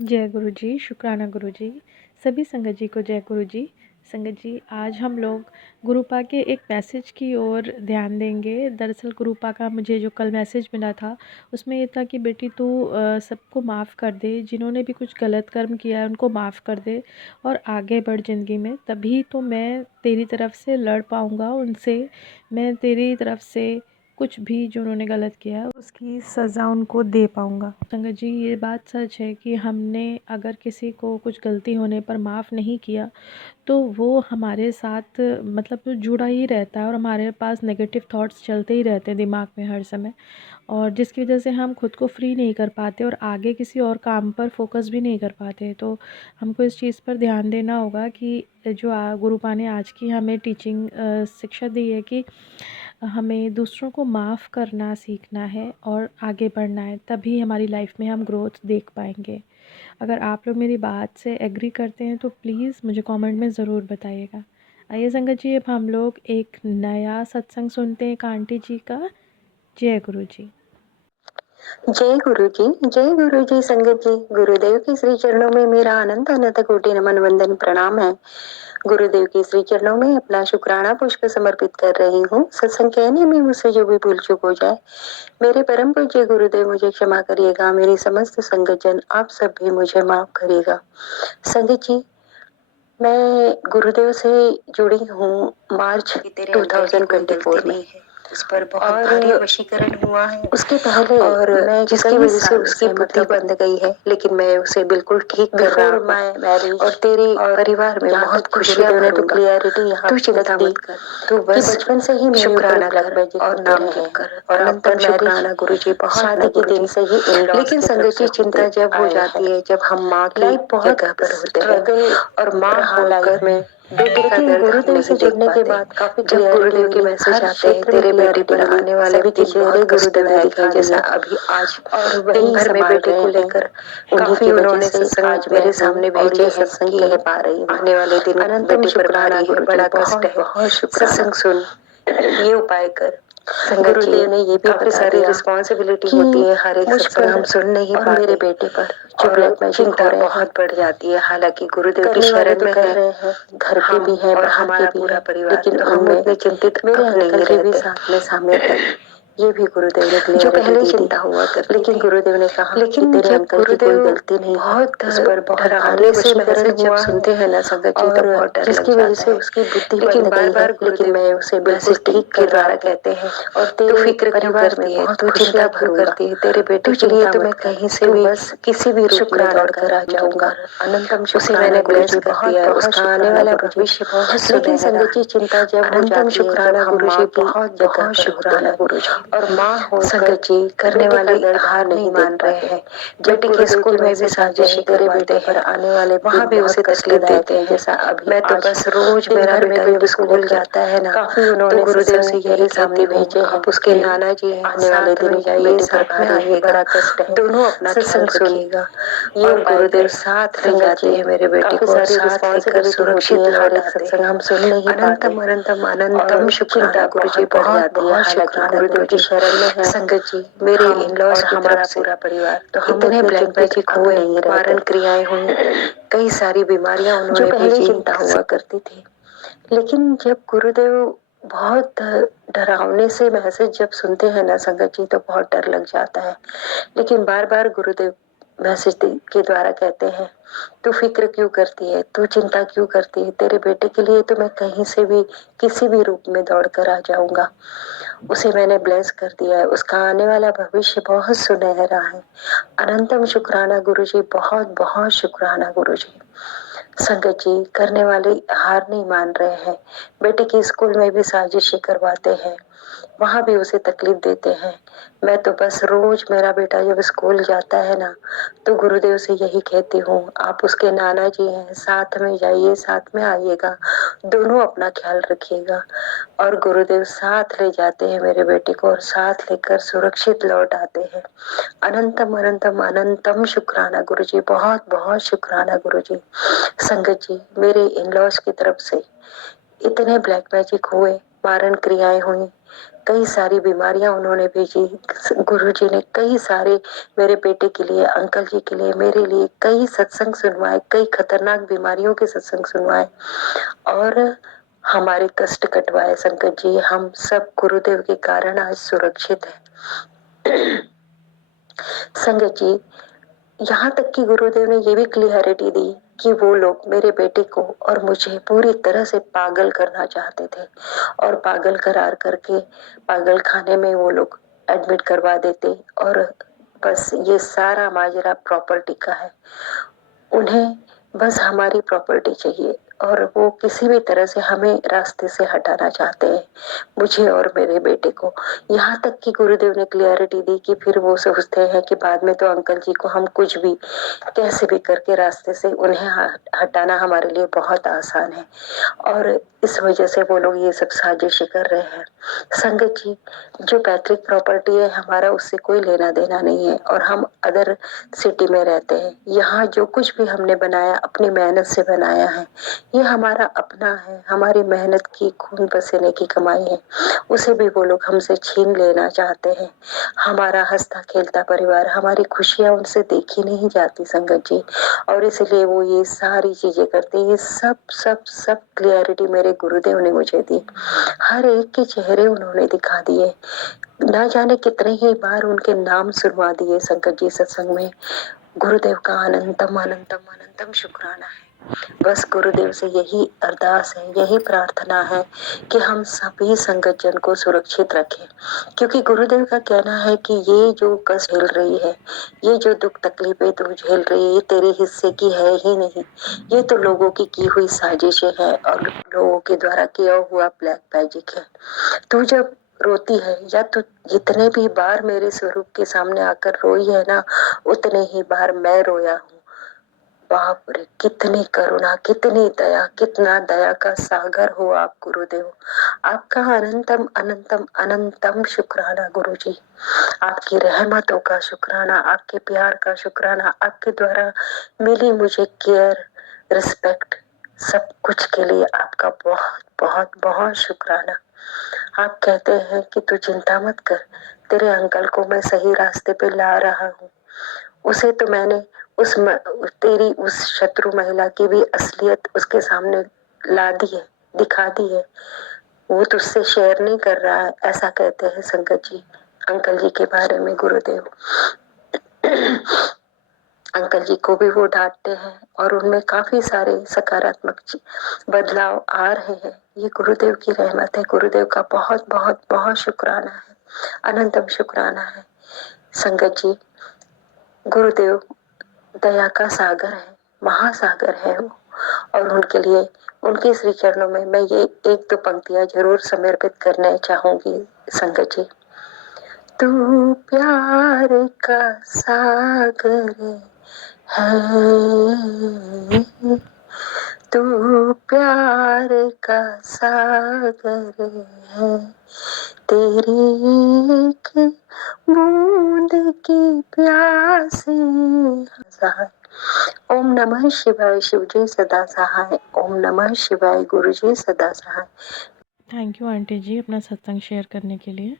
जय गुरु जी, शुक्राना गुरु जी। सभी संगत जी को जय गुरु जी। संगत जी, आज हम लोग गुरुपा के एक मैसेज की ओर ध्यान देंगे। दरअसल गुरुपा का मुझे जो कल मैसेज मिला था, उसमें ये था कि बेटी तू सबको माफ़ कर दे, जिन्होंने भी कुछ गलत कर्म किया है उनको माफ़ कर दे और आगे बढ़ ज़िंदगी में। तभी तो मैं तेरी तरफ से लड़ पाऊँगा उनसे, मैं तेरी तरफ से कुछ भी जो उन्होंने गलत किया है उसकी सज़ा उनको दे पाऊँगा। संगत जी, ये बात सच है कि हमने अगर किसी को कुछ गलती होने पर माफ़ नहीं किया तो वो हमारे साथ मतलब जुड़ा ही रहता है और हमारे पास नेगेटिव थॉट्स चलते ही रहते हैं दिमाग में हर समय, और जिसकी वजह से हम खुद को फ्री नहीं कर पाते और आगे किसी और काम पर फोकस भी नहीं कर पाते। तो हमको इस चीज़ पर ध्यान देना होगा कि जो गुरुपा ने आज की हमें टीचिंग शिक्षा दी है कि हमें दूसरों को माफ़ करना सीखना है और आगे बढ़ना है, तभी हमारी लाइफ में हम ग्रोथ देख पाएंगे। अगर आप लोग मेरी बात से एग्री करते हैं तो प्लीज़ मुझे कमेंट में ज़रूर बताइएगा। आइए संगत जी, अब हम लोग एक नया सत्संग सुनते हैं एक आंटी जी का। जय गुरु जी। जय गुरु जी, जय गुरु जी। संगत जी, गुरुदेव के श्री चरणों में मेरा अनंत अनंत कोटि नमन वंदन प्रणाम है। गुरुदेव के श्री चरणों में अपना शुक्राना पुष्प समर्पित कर रही हूँ। सत्संग कहने में मुझसे जो भी भूल चूक हो जाए, मेरे परम पूज्य गुरुदेव मुझे क्षमा करिएगा। मेरी समस्त संगत जन आप सब भी मुझे माफ करिएगा। संगत जी, मैं गुरुदेव से जुड़ी हूँ मार्च 2024 में। उस पर बहुत भारी वशीकरण हुआ है उसके पहले, और मैं जिसकी वजह से उसकी बुद्धि बंद गई है, लेकिन मैं उसे बिल्कुल ठीक कर रहा हूँ। मैरिज और तेरे परिवार में बहुत खुशियां ने तो क्लियरिटी यहाँ तू चिंता मत कर, तू बस बचपन से ही शुक्राना कर और नाम जप कर और अनंतम शुक्राना गुरु जी। बहुत शादी के दिन से ही लेकिन संगत जी, चिंता जब हो जाती है जब हम माँ की जगह पर होते हैं और माँ होकर में बेटे का दर्द गुरुदेव से जुड़ने के बाद काफी जब गुरुदेव के मैसेज आते हैं तेरे बेटे पर आने वाले भी पिछले गुरुदेव लिखे हैं, जैसा अभी आज और दिन भर में बेटे को लेकर काफी उन्होंने सत्संग आज मेरे सामने भेजे हैं सत्संग कह पा रही हूँ। आने वाले दिन बेटे पर भारी है, बड़ा कष्ट है, सत्संग सुन, ये उपाय कर। गुरुदेव ने ये भी काफी सारी रिस्पॉन्सिबिलिटी होती है हर एक सत्संग हम सुन नहीं पाते। मेरे बेटे पर जो ब्लैक मैजिक चिंता बहुत बढ़ जाती है। हालांकि गुरुदेव की शरण में कह रहे हैं, घर के भी हैं, हमारा पूरा परिवार, लेकिन हम उतने चिंतित मेरे अंकल के भी साथ में शामिल है। ये भी गुरुदेव ने क्लियर जो पहले चिंता हुआ करती, लेकिन गुरुदेव ने कहा लेकिन तेरे अंकल की कोई गलती नहीं है। बहुत इस पर बहुत भारी वशीकरण जब सुनते हैं ना संगत जी, तो बहुत डर जिसकी वजह से उसकी बुद्धि बंद गई है, लेकिन मैं उसे बिल्कुल ठीक के द्वारा कहते हैं और तेरे फिक्र क्यों करती है, तू चिंता क्यों करती है, तेरे बेटे के लिए तो मैं कहीं से भी बस किसी भी रूप में दौड़ कर आ जाऊंगा। अनंतम उसे मैंने ब्लेस कर दिया है, उसका आने वाला भविष्य बहुत, लेकिन संगत जी चिंता जब हो जाती है जब गुरु जी बहुत बहुत शुक्राना गुरु जी और माँ हो संगत जी करने वाले हार नहीं मान रहे हैं। बेटे के स्कूल में भी साजिश तेरे बेटे पर आने वाले वहाँ भी उसे तकलीफ देते हैं, जैसा अभी मैं तो बस रोज मेरा बेटा जब स्कूल जाता है ना, काफी उन्होंने गुरुदेव से यही सामने भेजे हैं, उसके नाना जी आने वाले दिन जाइए, साथ में आइए, बड़ा कष्ट है, दोनों अपना ख्याल रखिएगा। ये गुरुदेव साथ ले जाते हैं मेरे बेटे को, साथ लेकर सुरक्षित लौट आते हैं। हम सुन नहीं पाते। अनंतम अनंतम अनंतम शुक्राना गुरु जी, बहुत बहुत शुक्राना गुरु जी शरण में है। संगत जी, मेरे इन लॉज की तरफ से पूरा परिवार तो हम इतने ब्लैक मैजिक हुए, मारन क्रियाएं हुई, कई सारी बीमारियां उन्होंने पहले चिंता हुआ करती थी, लेकिन जब गुरुदेव बहुत डरावने से मैसेज जब सुनते हैं ना संगत जी, तो बहुत डर लग जाता है। लेकिन बार बार गुरुदेव मैसेज के द्वारा कहते हैं, तू फिक्र क्यों करती है, तू चिंता क्यों करती है, तेरे बेटे के लिए तो मैं कहीं से भी किसी भी रूप में दौड़ कर आ जाऊंगा। उसे मैंने ब्लेस कर दिया है, उसका आने वाला भविष्य बहुत सुनहरा है। अनंतम शुक्राना गुरु जी, बहुत बहुत शुक्राना गुरु जी। संगत जी करने वाले हार नहीं मान रहे हैं, बेटे की स्कूल में भी साजिशें करवाते हैं, वहां भी उसे तकलीफ देते हैं। मैं तो बस रोज मेरा बेटा जब स्कूल जाता है ना, तो गुरुदेव से यही कहती हूँ, आप उसके नाना जी हैं, साथ में जाइए, साथ में आइएगा, दोनों अपना ख्याल रखिएगा। और गुरुदेव साथ ले जाते हैं मेरे बेटे को और साथ लेकर सुरक्षित लौट आते हैं। अनंतम अनंतम अनंतम शुक्राना गुरु जी, बहुत बहुत शुक्राना गुरु जी। संगत जी, मेरे इन लॉज की तरफ से इतने ब्लैक मैजिक हुए, मारण क्रियाएं हुई, कई सारी बीमारियां उन्होंने भेजी। गुरुजी ने कई सारे मेरे बेटे के लिए, अंकल जी के लिए, मेरे लिए कई सत्संग सुनवाए, कई खतरनाक बीमारियों के सत्संग सुनवाए और हमारे कष्ट कटवाए। संकट जी, हम सब गुरुदेव के कारण आज सुरक्षित है। संगत जी, यहाँ तक कि गुरुदेव ने ये भी क्लियरिटी दी कि वो लोग मेरे बेटे को और मुझे पूरी तरह से पागल करना चाहते थे और पागल करार करके पागल खाने में वो लोग एडमिट करवा देते और बस ये सारा माजरा प्रॉपर्टी का है। उन्हें बस हमारी प्रॉपर्टी चाहिए और वो किसी भी तरह से हमें रास्ते से हटाना चाहते हैं, मुझे और मेरे बेटे को। यहाँ तक कि गुरुदेव ने क्लियरिटी दी कि फिर वो सोचते हैं कि बाद में तो अंकल जी को हम कुछ भी कैसे भी करके रास्ते से उन्हें हटाना हमारे लिए बहुत आसान है और इस वजह से वो लोग ये सब साजिशें कर रहे हैं। संगत जी, जो पैतृक प्रॉपर्टी है हमारा उससे कोई लेना देना नहीं है और हम अदर सिटी में रहते हैं। यहाँ जो कुछ भी हमने बनाया अपनी मेहनत से बनाया है, ये हमारा अपना है, हमारी मेहनत की खून पसीने की कमाई है। उसे भी वो लोग हमसे छीन लेना चाहते हैं। हमारा हंसता खेलता परिवार, हमारी खुशियां उनसे देखी नहीं जाती संगत जी और इसलिए वो ये सारी चीजें करते हैं। ये सब सब सब क्लियरिटी मेरे गुरुदेव ने मुझे दी, हर एक के चेहरे उन्होंने दिखा दिए। ना जाने कितने ही बार उनके नाम सुनवा दिए संकट जी सत्संग में। गुरुदेव का अनंतम अनंतम अनंतम शुक्राना है। बस गुरुदेव से यही अरदास है, यही प्रार्थना है कि हम सभी संगत जन को सुरक्षित रखें, क्योंकि गुरुदेव का कहना है कि ये जो कष्ट झेल रही है, ये जो दुख तकलीफें तू झेल रही है, ये तेरे हिस्से की है ही नहीं। ये तो लोगों की हुई साजिशें है और लोगों के द्वारा किया हुआ ब्लैक मैजिक है। तू जब रोती है या तू जितने भी बार मेरे स्वरूप के सामने आकर रोई है ना, उतने ही बार मैं रोया हूँ। बाप रे, कितनी करुणा, कितनी दया, कितना दया का सागर हो आप गुरुदेव। आपका अनंतम अनंतम अनंतम शुक्राना गुरुजी। आपकी रहमतों का शुक्राना, आपके प्यार का शुक्राना, आपके द्वारा मिली मुझे केयर, रिस्पेक्ट, सब कुछ के लिए आपका बहुत बहुत बहुत शुक्राना। आप कहते हैं कि तू चिंता मत कर, तेरे अंकल को मैं सही रास्ते पे ला रहा हूँ। उसे तो मैंने तेरी उस शत्रु महिला की भी असलियत उसके सामने ला दी है, दिखा दी है। वो तुझसे शेयर नहीं कर रहा है, ऐसा कहते हैं संगत जी अंकल जी के बारे में गुरुदेव। अंकल जी को भी वो डांटते हैं और उनमें काफी सारे सकारात्मक बदलाव आ रहे हैं। ये गुरुदेव की रहमत है। गुरुदेव का बहुत बहुत बहुत शुक्राना है, अनंतम शुक्राना है। संगत जी, गुरुदेव दया का सागर है, महासागर है वो और उनके लिए, उनके श्री चरणों में मैं ये एक दो पंक्तियां जरूर समर्पित करना चाहूंगी संगत जी। तू प्यार का सागर है, तू प्यार का सागर है, तेरी एक बूंद की प्यास हजार। ओम नमः शिवाय, शिवजी सदा सहाय। ओम नमः शिवाय, गुरुजी सदा सहाय। थैंक यू आंटी जी अपना सत्संग शेयर करने के लिए।